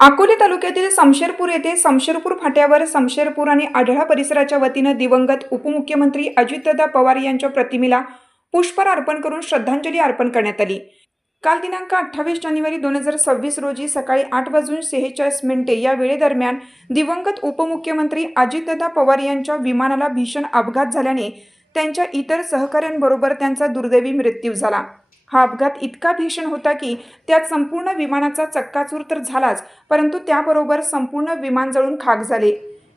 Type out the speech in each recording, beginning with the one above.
अकोले तालुक्यातील समशेरपूर येथे समशेरपूर फाट्यावर समशेरपूर आणि आढळा परिसराच्या वतीनं दिवंगत उपमुख्यमंत्री अजितदादा पवार यांच्या प्रतिमेला पुष्पहार अर्पण करून श्रद्धांजली अर्पण करण्यात आली। काल दिनांक 28 जानेवारी 2026 रोजी सकाळी 8:46 या वेळेदरम्यान दिवंगत उपमुख्यमंत्री अजितदादा पवार यांच्या विमानाला भीषण अपघात झाल्याने त्यांच्या इतर सहकाऱ्यांबरोबर त्यांचा दुर्दैवी मृत्यू झाला। हा अपघात इतका भीषण होता की त्यात संपूर्ण विमानाचा चक्काचूर तर झालाच, परंतु त्याबरोबर संपूर्ण विमान जळून खाक झाले।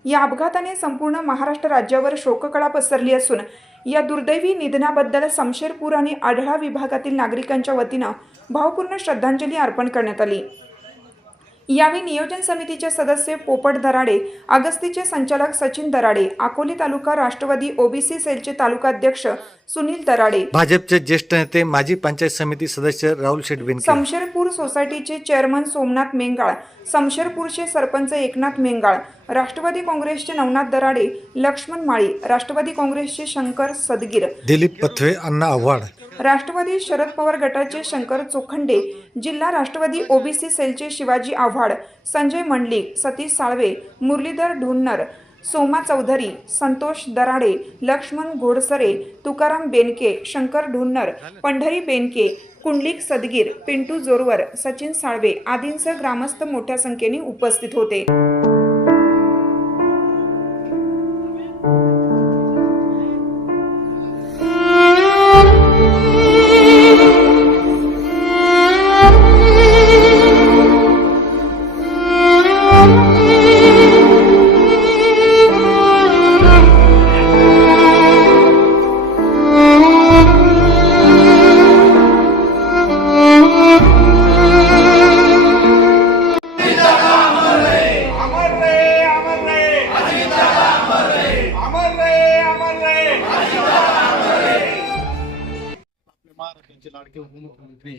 या अपघाताने संपूर्ण महाराष्ट्र राज्यावर शोककळा पसरली असून या दुर्दैवी निधनाबद्दल समशेरपूर आणि आढळा विभागातील नागरिकांच्या वतीनं भावपूर्ण श्रद्धांजली अर्पण करण्यात आली। यावेळी नियोजन समितीचे सदस्य पोपट दराडे, अगस्तीचे संचालक सचिन दराडे, अकोले तालुका राष्ट्रवादी ओबीसी सेलचे तालुकाध्यक्ष सुनील दराडे, भाजपचे ज्येष्ठ नेते माजी पंचायत समिती सदस्य राहुल शेठ बेनके, समशेरपूर सोसायटीचे चेअरमन सोमनाथ मेंगाळ, समशेरपूरचे सरपंच एकनाथ मेंगाळ, राष्ट्रवादी काँग्रेसचे नवनाथ दराडे, लक्ष्मण माळी, राष्ट्रवादी काँग्रेसचे शंकर सदगीर, दिलीप पथवे, अण्णा आव्हाड, राष्ट्रवादी शरद पवार गटाचे शंकर चोखंडे, जिल्हा राष्ट्रवादी ओबीसी सेलचे शिवाजी आव्हाड, संजय मंडलिक, सतीश साळवे, मुरलीधर ढुन्नर, सोमा चौधरी, संतोष दराडे, लक्ष्मण घोडसरे, तुकाराम बेनके, शंकर ढुन्नर, पंढरी बेनके, कुंडलिक सदगीर, पिंटू जोरवर, सचिन साळवे आदींसह ग्रामस्थ मोठ्या संख्येने उपस्थित होते। महाराष्ट्राचे लाडके उपमुख्यमंत्री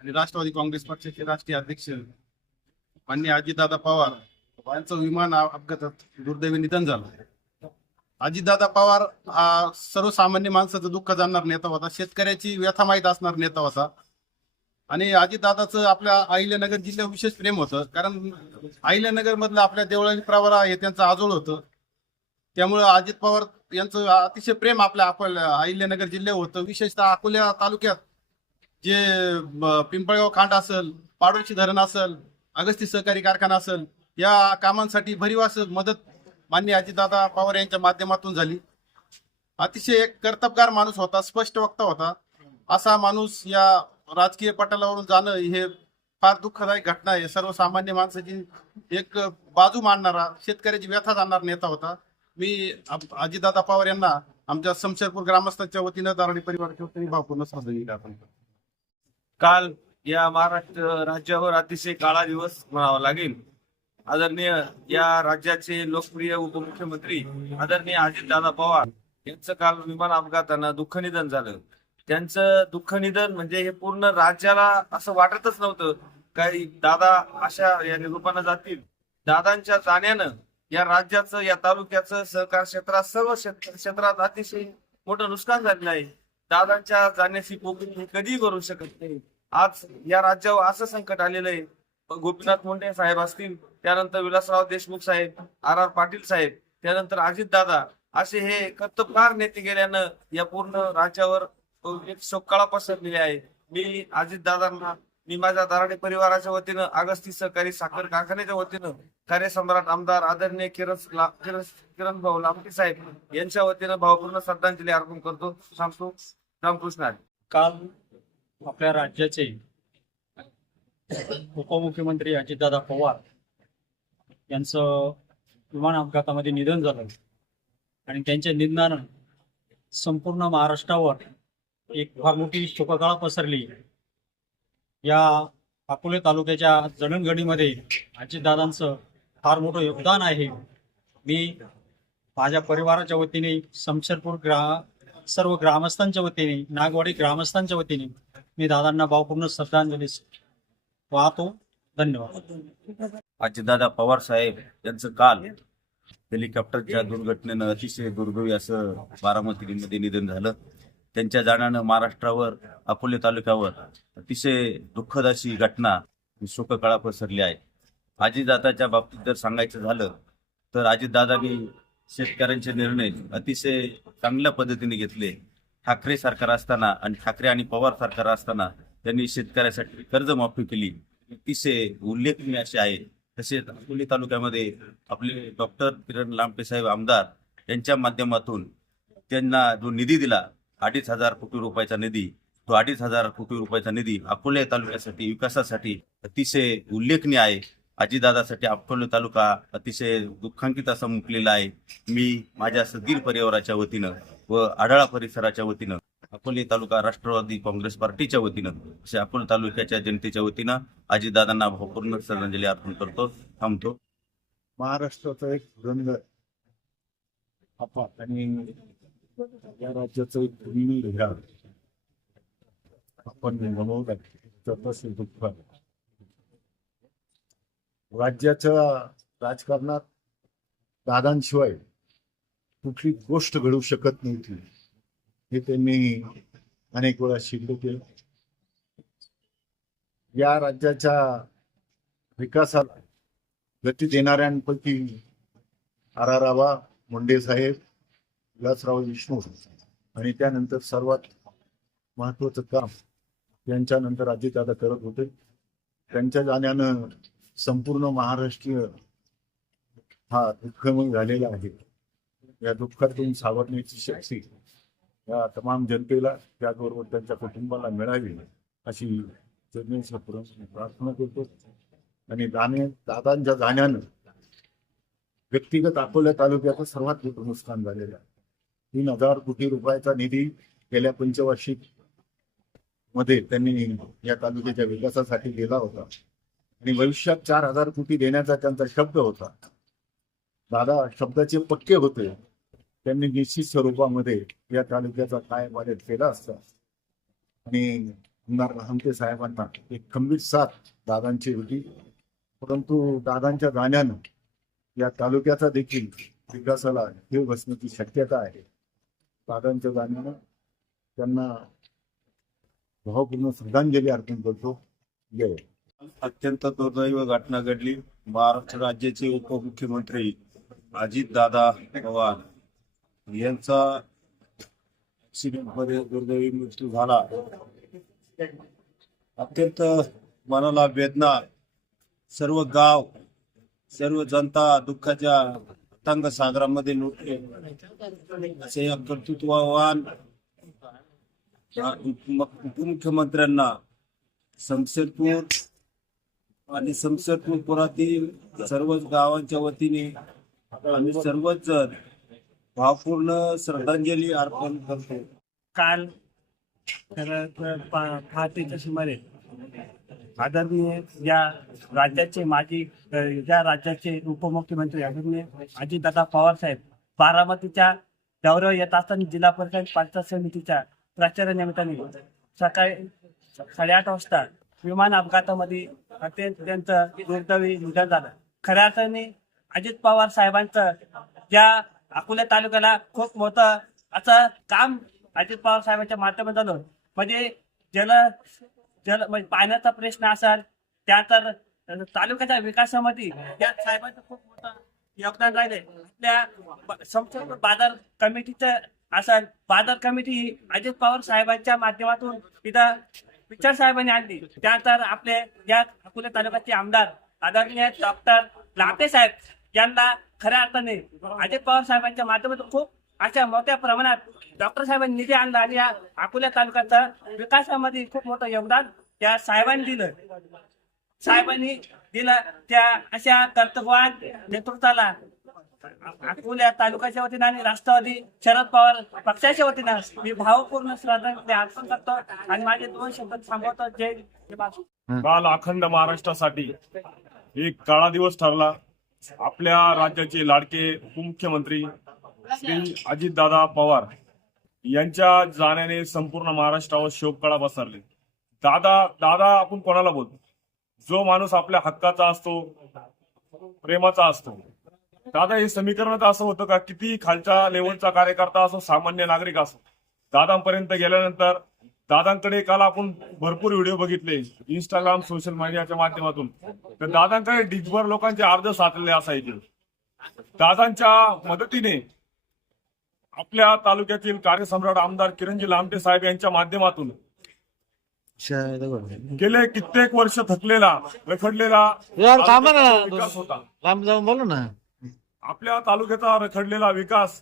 आणि राष्ट्रवादी काँग्रेस पक्षाचे राष्ट्रीय अध्यक्ष माननीय अजितदादा पवार यांचं विमान अपघातात दुर्दैवी निधन झालं। अजितदादा पवार हा सर्वसामान्य माणसाचं दुःख जाणणार नेता होता, शेतकऱ्याची व्यथा माहीत असणार नेता होता आणि अजितदादाचं आपल्या अहिल्यानगर जिल्ह्यावर विशेष प्रेम होतं, कारण अहिल्यानगर मधलं आपल्या देवळाली प्रवरा हे त्यांचं आजोळ होतं। त्यामुळे अजित पवार यांचं अतिशय प्रेम आपल्या अहिल्यानगर जिल्ह्यावर होतं। विशेषतः अकोले तालुक्यात जे पिंपळगाव खांड असेल, पाडोशी धरण असेल, अगस्ती सहकारी कारखाना असेल, या कामांसाठी भरीव असं मदत माननीय अजितदादा पवार यांच्या माध्यमातून झाली। अतिशय एक कर्तबगार माणूस होता, स्पष्ट वक्ता होता। असा माणूस या राजकीय पटलावरून जाणं हे फार दुःखदायक घटना आहे। सर्वसामान्य माणसाची एक बाजू मांडणारा, शेतकऱ्याची व्यथा जाणणारा नेता होता। मी अजितदादा पवार यांना आमच्या समशेरपूर ग्रामस्थांच्या वतीनं दराडे परिवाराच्या वतीने भावपूर्ण श्रद्धांजली अर्पण करतो। काल या महाराष्ट्र राज्यावर अतिशय काळा दिवस म्हणावा लागेल। आदरणीय या राज्याचे लोकप्रिय उपमुख्यमंत्री आदरणीय अजितदादा पवार यांचं काल विमान अपघातानं दुःख निधन झालं। त्यांचं दुःख निधन म्हणजे हे पूर्ण राज्याला असं वाटतच नव्हतं काही दादा अशा या निरूपानं जातील। दादांच्या जाण्यानं या राज्याचं, या तालुक्याचं, सहकार क्षेत्रात, सर्व क्षेत्रात अतिशय मोठं नुकसान झालेलं आहे। दादांच्या जाण्याची पोकळी कधीही करू शकत नाही। आज या राज्यावर असं संकट आलेलं आहे, गोपीनाथ मुंडे साहेब असतील, त्यानंतर विलासराव देशमुख साहेब, आर पाटील साहेब, त्यानंतर अजितदादा, असे हे कर्तबगार नेते गेल्यानं या पूर्ण राज्यावर एक शोककळा पसरलेली आहे। मी अजितदादांना, मी माझ्या दराडे परिवाराच्या वतीनं, अगस्ती सहकारी साखर कारखान्याच्या वतीनं, कार्यसम्राट आमदार आदरणीय किरण भाऊ लांबटे साहेब यांच्या वतीनं भावपूर्ण श्रद्धांजली अर्पण करतो। सांगतो रामकृष्ण। काल आपल्या राज्याचे उपमुख्यमंत्री अजितदादा पवार यांचं विमान अपघातामध्ये निधन झालं आणि त्यांच्या निधनानं संपूर्ण महाराष्ट्रावर एक फार मोठी शोककळा पसरली। या अकोले तालुक्याच्या जडणघडीमध्ये अजितदादांचं फार मोठं योगदान आहे। मी माझ्या परिवाराच्या वतीने, समशेरपूर सर्व ग्रामस्थांच्या वतीने, नागवाडी ग्रामस्थांच्या वतीने मी दादांना भावपूर्ण श्रद्धांजली वाहतो। धन्यवाद। अजितदादा पवार साहेब यांचं काल हेलिकॉप्टरच्या दुर्घटनेनं अतिशय दुर्दैवी असं बारामतीमध्ये निधन झालं। त्यांच्या जाण्यानं महाराष्ट्रावर, अकोले तालुक्यावर अतिशय दुःखद अशी घटना, शोककळा पसरली आहे। अजितदादाच्या बाबतीत जर सांगायचं झालं तर अजितदादांनी शेतकऱ्यांचे निर्णय अतिशय चांगल्या पद्धतीने घेतले. ठाकरे सरकार असताना आणि ठाकरे आणि पवार सरकार असताना त्यांनी शेतकऱ्यासाठी कर्जमाफी केली, अतिशय उल्लेखनीय असे आहे. तसेच अकोले तालुक्यामध्ये आपले डॉक्टर किरण लांबटे साहेब आमदार यांच्या माध्यमातून त्यांना जो निधी दिला 2,500 कोटी रुपयाचा निधी, तो 2,500 कोटी रुपयाचा निधी अकोले तालुक्यासाठी विकासासाठी अतिशय उल्लेखनीय आहे. अजितदादासाठी अकोले तालुका अतिशय दुःखांकित असा मुकलेला आहे. मी माझ्या सदगीर परिवाराच्या वतीनं व आढळा परिसराच्या वतीनं अकोले तालुका राष्ट्रवादी काँग्रेस पार्टीच्या वतीनं असे अकोले तालुक्याच्या जनतेच्या वतीनं अजितदादांना भावपूर्ण श्रद्धांजली अर्पण करतो. थांबतो. महाराष्ट्राचा एक रंग अफाट आणि या राज्याचं एक भूमी ढगाळ आपण गमावला त्याचं दुःख आहे. राज्याच्या राजकारणात दादांशिवाय कुठली गोष्ट घडू शकत नव्हती हे त्यांनी अनेक वेळा सिद्ध केलं. या राज्याच्या विकासाला गती देणाऱ्यांपैकी आरारावा मुंडे साहेब, विलासराव देशमुख आणि त्यानंतर सर्वात महत्वाचं काम यांच्यानंतर अजितदादा करत होते. त्यांच्या जाण्यानं संपूर्ण महाराष्ट्रीय हा दुःखमय झालेला आहे. या दुःखातून सावरण्याची शक्ती या तमाम जनतेला त्याचबरोबर त्यांच्या कुटुंबाला मिळावी अशी जगण्याची प्रार्थना करतो. आणि दादांच्या जाण्यानं व्यक्तिगत अकोला तालुक्याचं सर्वात मोठं नुकसान झालेलं आहे. 3,000 कोटी रुपयाचा निधी गेल्या पंचवार्षिक मध्ये त्यांनी या तालुक्याच्या विकासासाठी दिला होता आणि भविष्यात 4,000 कोटी देण्याचा त्यांचा शब्द होता. दादा शब्दाचे पक्के होते. त्यांनी निश्चित स्वरूपामध्ये या तालुक्याचा काय वाढत केला असता आणि आमदार लहामटे साहेबांना एक खंबीर साथ दादांची होती. परंतु दादांच्या जाण्यानं या तालुक्याचा देखील विकासाला हे बसण्याची शक्यता आहे. दादांच्या जाण्यानं त्यांना भावपूर्ण श्रद्धांजली अर्पण करतो. जय. अत्यंत दुर्दैव घटना घडली. महाराष्ट्र राज्याचे उपमुख्यमंत्री अजितदादा पवार यांचा ऍक्सिडेंटमध्ये दुर्दैवी मृत्यू झाला. अत्यंत मनाला वेदना, सर्व गाव, सर्व जनता दुःखाच्या तंग सागरामध्ये लुटले. असे या कर्तृत्ववान उपमुख्यमंत्र्यांना शमशेरपूर आणि शमशेरपुरातील सर्वच गावांच्या वतीने आम्ही सर्वच जण भावपूर्ण श्रद्धांजली अर्पण करतो. काल पहाटेच्या सुमारे आदरणीय या राज्याचे उपमुख्यमंत्री आदरणीय अजितदादा पवार साहेब बारामतीच्या दौऱ्यावर येत असताना जिल्हा परिषद पंचायत समितीच्या प्रचारानिमित्ताने सकाळी 8:30 वाजता विमान अपघातामध्ये अत्यंत दुर्दैवी निधन झालं. खऱ्या अर्थाने अजित पवार साहेबांचं या अकोला तालुक्याला खूप मोठं असं काम अजित पवार साहेबांच्या माध्यमातून झालं. म्हणजे म्हणजे पाण्याचा प्रश्न असेल, त्यानंतर तालुक्याच्या विकासामध्ये या साहेबांचं खूप मोठं योगदान राहिले. आपल्या संपूर्ण बाजार कमिटीचं असेल, बाजार कमिटी अजित पवार साहेबांच्या माध्यमातून इथं पिक्चर साहेबांनी आणली. त्यानंतर आपले या अकोला तालुक्याचे आमदार आदरणीय डॉक्टर लांबटे साहेब यांना खऱ्या अर्थाने अजित पवार साहेबांच्या माध्यमातून खूप अशा मोठ्या प्रमाणात डॉक्टर साहेबांनी निधी आणला आणि या अकोला तालुक्याच्या विकासामध्ये खूप मोठं योगदान त्या साहेबांनी दिलं. साहेबांनी दिलं त्या अशा कर्तव्यवान नेतृत्वाला अकोला तालुक्याच्या वतीनं आणि राष्ट्रवादी शरद पवार पक्षाच्या वतीनं मी भावपूर्ण श्रद्धांजली अर्पण करतो आणि माझे 2 शब्द थांबवतो. जय महाराष्ट्र. काल अखंड महाराष्ट्रासाठी एक काळा दिवस ठरला. आपल्या राज्याचे लाडके उपमुख्यमंत्री श्री अजितदादा पवार यांच्या जाण्याने संपूर्ण महाराष्ट्रावर शोककळा पसरली. दादा आपण कोणाला बोलतो? जो माणूस आपल्या हक्काचा असतो, प्रेमाचा असतो. दादा हे समीकरण असं होतं का किती खालच्या लेवलचा कार्यकर्ता असो, सामान्य नागरिक असो, दादांपर्यंत गेल्यानंतर दादांकडे काल आपण भरपूर व्हिडिओ बघितले इंस्टाग्राम सोशल मीडियाच्या माध्यमातून. तर दादांकडे डिगभर लोकांचे अर्ज साचलेले असायचे. दादांच्या मदतीने आपल्या तालुक्यातील कार्यसम्राट आमदार किरणजी लामटे साहेब यांच्या माध्यमातून गेले कित्येक वर्ष थकलेला रखडलेला विकास होता. बोलू ना. आपल्या तालुक्याचा रखडलेला विकास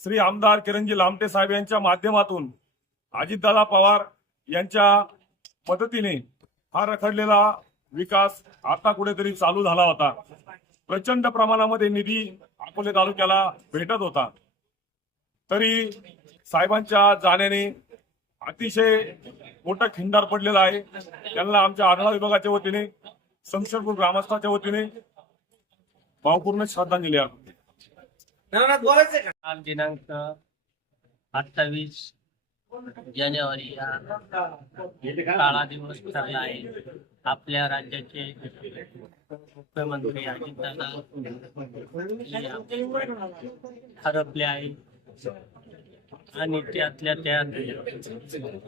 श्री आमदार किरणजी लामटे साहेब यांच्या माध्यमातून अजितदादा पवार यांच्या मदतीने हा रखडलेला विकास आता कुठेतरी चालू झाला होता. प्रचंड प्रमाणामध्ये निधी अकोले तालुक्याला भेटत होता. तरी साहेबांच्या जाण्याने अतिशय मोठा खिंडार पडलेला आहे. त्यांना आमच्या आढळा विभागाच्या वतीने शमशेरपूर ग्रामस्थांच्या वतीने भावपूर्ण श्रद्धांजली आहे. आज दिनांक 28 जानेवारी हा काळा दिवस ठरला आहे. आपल्या राज्याचे मुख्यमंत्री अजितदादा हरपले आहे आणि त्यातल्या त्यात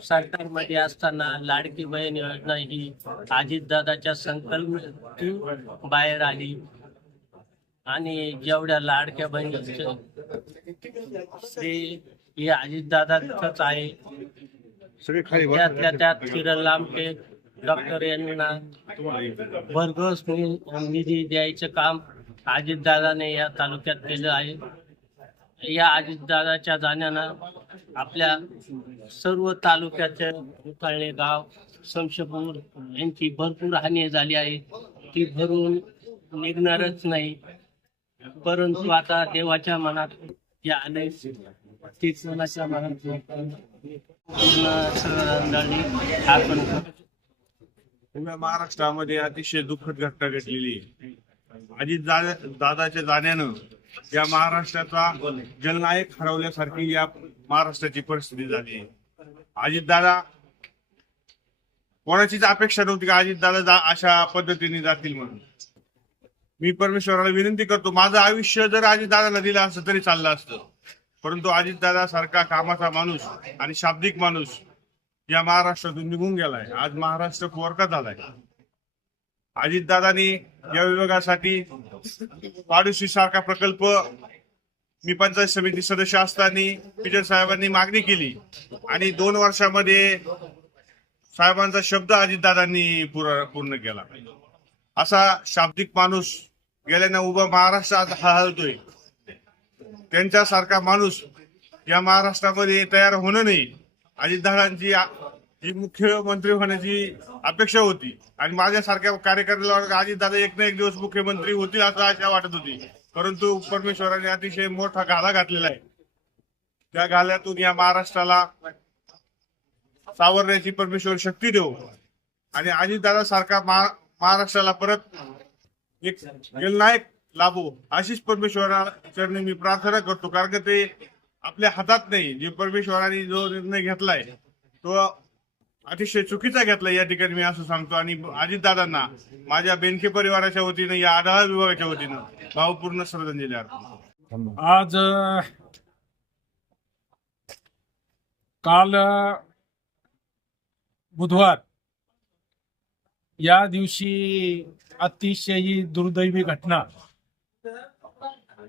सरकारमध्ये असताना लाडकी बहीण योजना ही अजितदादाच्या संकल्पनेतून बाहेर आली आणि जेवढ्या लाडक्या बहिणीचं श्रेय हे अजितदादाच आहे. त्यातल्या त्यात किरण लामटे डॉक्टर यांना भरघोस निधी द्यायचं काम अजितदादाने या तालुक्यात केलं आहे. या अजितदादाच्या जाण्यानं आपल्या सर्व तालुक्याचे उकाळणे गाव शमशेरपूर यांची भरपूर हानी झाली आहे. ती भरून निघणारच नाही. परंतु आता देवाच्या मनात जे आले ते कोणाच्या मनात आपण पुऱ्या महाराष्ट्रामध्ये अतिशय दुःखद घटना घडलेली आहे. दादाच्या जाण्यानं या महाराष्ट्राचा जलनायक हरवल्यासारखी या महाराष्ट्राची परिस्थिती झाली आहे. अजितदादा कोणाचीच अपेक्षा नव्हती का अजितदादा अशा पद्धतीने जातील म्हणून. मी परमेश्वराला विनंती करतो, माझं आयुष्य जर अजितदादाला दिलं असतं तरी चाललं असतं. परंतु अजितदादा सारखा कामाचा माणूस आणि शाब्दिक माणूस या महाराष्ट्रातून निघून गेलाय. आज महाराष्ट्र पोरका झालाय. अजितदादांनी या विभागासाठी पाडोशी सारखा प्रकल्प मी पंचायत समिती सदस्य असताना पिचर साहेबांनी मागणी केली आणि 2 वर्षामध्ये साहेबांचा शब्द अजितदादांनी पूर्ण केला. असा शाब्दिक माणूस गेल्यानं उभा महाराष्ट्र आज हलतोय. त्यांच्यासारखा माणूस या महाराष्ट्रामध्ये तयार होणं नाही. अजितदादांची जी मुख्यमंत्री होण्याची अपेक्षा होती आणि माझ्यासारख्या कार्यकर्त्याला अजितदादा एक ना एक दिवस मुख्यमंत्री होतील असं आशा वाटत होती. परंतु परमेश्वराने अतिशय मोठा घाला घातलेला आहे. त्या घाल्यातून या महाराष्ट्राला सावरण्याची परमेश्वर शक्ती देऊ आणि अजितदादा सारखा महाराष्ट्राला परत एक जलनायक लाभो अशीच परमेश्वराचरणी मी प्रार्थना करतो. कारण ते आपल्या हातात नाही. जे परमेश्वराने जो निर्णय घेतलाय तो अतिशय चुकीचा घेतलाय या ठिकाणी मी असं सांगतो. आणि अजितदादांना माझ्या बेनके परिवाराच्या वतीनं या आढावा विभागाच्या वतीनं भावपूर्ण श्रद्धांजली अर्पण. आज काल बुधवार या दिवशी अतिशय दुर्दैवी घटना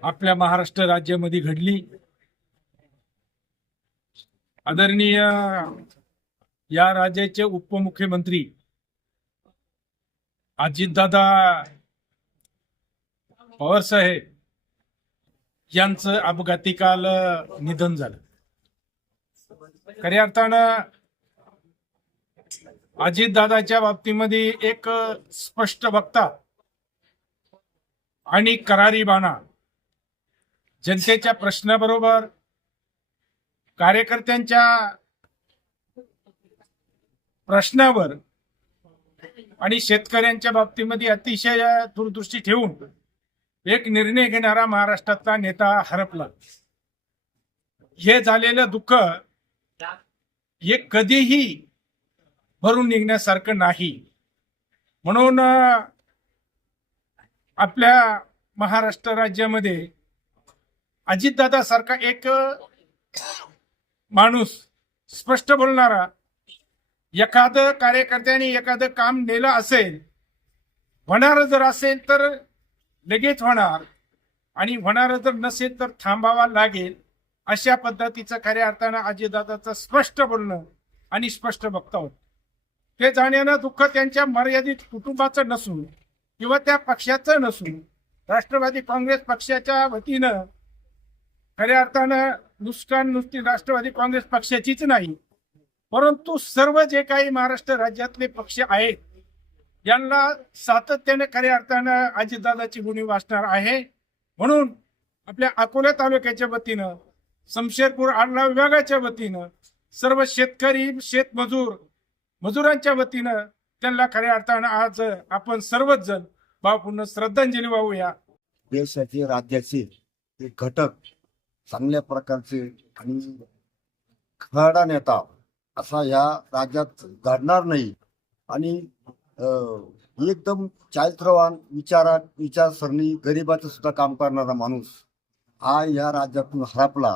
आपल्या महाराष्ट्र राज्यामध्ये घडली. आदरणीय या राज्याचे उपमुख्यमंत्री अजितदादा पवार साहेब यांचं अपघाती काल निधन झालं. खऱ्या अर्थानं अजितदादाच्या बाबतीमध्ये एक स्पष्ट वक्ता आणि करारी बाणा, जनतेच्या प्रश्नाबरोबर कार्यकर्त्यांच्या प्रश्नावर आणि शेतकऱ्यांच्या बाबतीमध्ये अतिशय दूरदृष्टी ठेवून एक निर्णय घेणारा महाराष्ट्रातला नेता हरपला. हे झालेलं दुःख हे कधीही भरून निघण्यासारखं नाही. म्हणून आपल्या महाराष्ट्र राज्यामध्ये अजितदादा सारखा एक माणूस, स्पष्ट बोलणारा एखादं कार्यकर्त्याने एखादं काम नेलं असेल, होणार जर असेल तर लगेच होणार, आणि होणार जर नसेल तर थांबावा लागेल. अशा पद्धतीचं खऱ्या अर्थानं अजितदादाचं स्पष्ट बोलणं आणि स्पष्ट वक्तव्य. ते जाण्यानं दुःख त्यांच्या मर्यादित कुटुंबाचं नसून किंवा त्या पक्षाचं नसून राष्ट्रवादी काँग्रेस पक्षाच्या वतीनं खऱ्या अर्थानं नुसती राष्ट्रवादी काँग्रेस पक्षाचीच नाही, परंतु सर्व जे काही महाराष्ट्र राज्यातले पक्ष आहेत यांना सातत्याने खऱ्या अर्थानं अजितदादाची गुणी वाचणार आहे. म्हणून आपल्या अकोला तालुक्याच्या वतीनं, शमशेरपूर आडला विभागाच्या वतीनं, सर्व शेतकरी शेतमजूर मजुरांच्या वतीनं त्यांना खऱ्या अर्थानं आज आपण सर्वच जण भावपूर्ण श्रद्धांजली वाहूया. देशाचे राज्याचे एक घटक चांगल्या प्रकारचे आणि खरा नेता असा या राज्यात घडणार नाही. आणि एकदम चारित्र्यवान विचारसरणी, गरिबाचं सुद्धा काम करणारा माणूस हा या राज्यातून हरपला.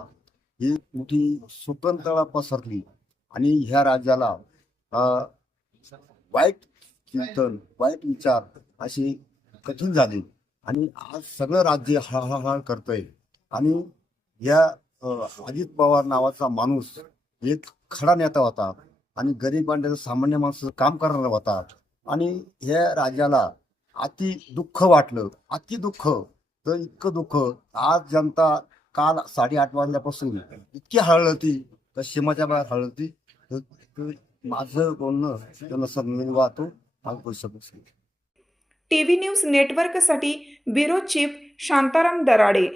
ही मोठी सुकंतळा पसरली आणि ह्या राज्याला वाईट चिंतन, वाईट विचार असे कठीण झाले आणि आज सगळं राज्य हळहळ करतंय. आणि या अजित पवार नावाचा माणूस एक खडा नेता होता आणि गरिबांच्या सामान्य माणसाचं काम करणारा होता. आणि ह्या राज्याला अति दुःख वाटलं, अति दुःख, तर इतकं दुःख आज जनता काल 8:30 वाजल्यापासून इतकी हळहळती तर सीमाच्या बाहेर हळहळती. तर माझं बोलणं त्यांना समजून वाहतो. टीव्ही न्यूज नेटवर्कसाठी ब्युरो चीफ शांताराम दराडे.